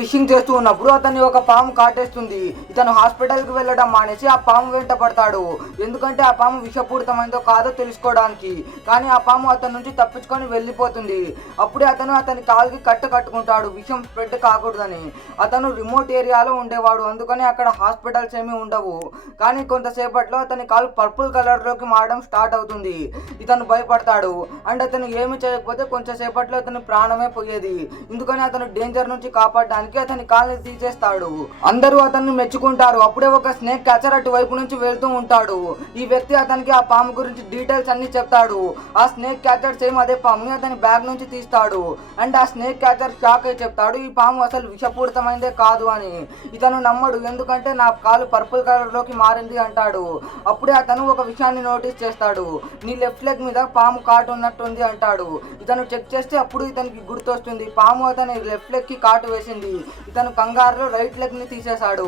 Fishing చేస్తూ ఉన్నప్పుడు అతన్ని ఒక పాము కాటేస్తుంది. ఇతను హాస్పిటల్ కి వెళ్ళడం మానేసి ఆ పాము వెంట పడతాడు. ఎందుకంటే ఆ పాము విషపూరితమైందో కాదో తెలుసుకోవడానికి. కానీ ఆ పాము అతని నుంచి తప్పించుకొని వెళ్ళిపోతుంది. అప్పుడే అతని కాలుకి కట్టుకుంటాడు, విషం స్ప్రెడ్ కాకూడదని. అతను రిమోట్ ఏరియాలో ఉండేవాడు, అందుకని అక్కడ హాస్పిటల్స్ ఏమీ ఉండవు. కానీ కొంతసేపట్లో అతని కాలు పర్పుల్ కలర్ లోకి మారడం స్టార్ట్ అవుతుంది. ఇతను భయపడతాడు. అండ్ అతను ఏమి చేయకపోతే కొంచెంసేపట్లో అతని ప్రాణమే పోయేది. ఎందుకని అతను డేంజర్ నుంచి కాపాడడానికి అతని కాల్ని తీసేస్తాడు. అందరూ అతన్ని మెచ్చుకుంటారు. అప్పుడే ఒక స్నేక్ క్యాచర్ అటువైపు నుంచి వెళ్తూ ఉంటాడు. ఈ వ్యక్తి అతనికి ఆ పాము గురించి డీటెయిల్స్ అన్ని చెప్తాడు. ఆ స్నేక్ క్యాచర్ సేమ్ అదే పాముని అతని బ్యాగ్ నుంచి తీస్తాడు. అండ్ ఆ స్నేక్ క్యాచర్ షాక్ అయి చెప్తాడు ఈ పాము అసలు విషపూరితమైందే కాదు అని. ఇతను నమ్మడు, ఎందుకంటే నా కాలు పర్పుల్ కలర్ లోకి మారింది అంటాడు. అప్పుడే అతను ఒక విషయాన్ని నోటీస్ చేస్తాడు. నీ లెఫ్ట్ లెగ్ మీద పాము కాటు ఉన్నట్టుంది అంటాడు. ఇతను చెక్ చేస్తే అప్పుడు ఇతనికి గుర్తొస్తుంది పాము అతని లెఫ్ట్ లెగ్ కి కాటు వేసింది. ఇతను కంగారులో రైట్ లెగ్ ని తీసేశాడు.